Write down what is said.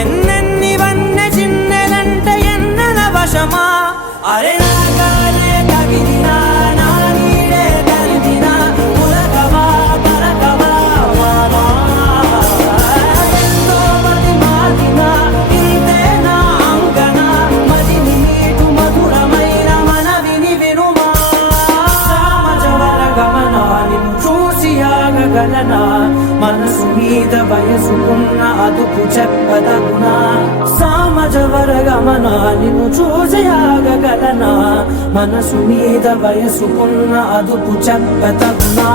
ఎన్నెన్ని వన్నె చిన్నెలంటే ఎన్నెల వశమా అరే నాగాలే తగిలినా నా నీడే తరిమినా ఉలకవా పలకవా మామా ఎంతో మతి మాటినా ఇంతే నా అంగన మదిని నీటు మధురమైన మనవిని వినుమా సామజవర గమనా నిన్ను చూసి ఆగగలనా మనసు మీద వయసుకున్న అదుపు చెప్పదగునా సామజవర గమనా నిన్ను చూసి ఆగగలనా మనసు మీద వయసుకున్న అదుపు చెప్పదగునా